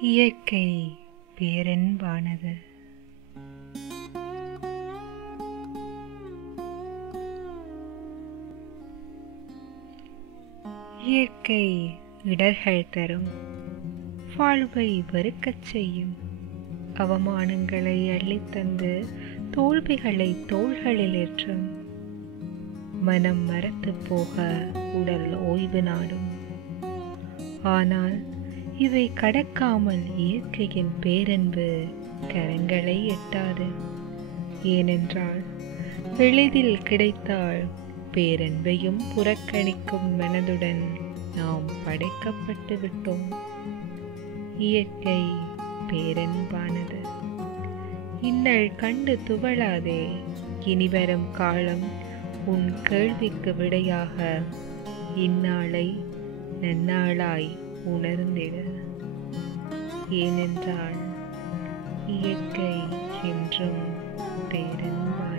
இயற்கை பேரன்பானது. இயற்கை இடர்கள் தரும், வாழ்வை வெறுக்கச் செய்யும், அவமானங்களை அள்ளித்தந்து தோல்விகளை தோள்களில் ஏற்றும், மனம் மறத்து போக உடல் ஓய்வு நாடும். ஆனால் இவை கடக்காமல் இயற்கையின் பேரன்பு கரங்களை எட்டாது. ஏனென்றால் எளிதில் கிடைத்தால் பேரன்பையும் புறக்கணிக்கும் மனதுடன் நாம் படைக்கப்பட்டு விட்டோம். இயற்கை பேரன்பானது. இன்னல் கண்டு துவளாதே, இனிவரும் காலம் உன் கேள்விக்கு விடையாக இந்நாளை நன்னாளாய் உணர்ந்திடு. ஏனென்றால் இயற்கை என்றும் பேரன்பானது.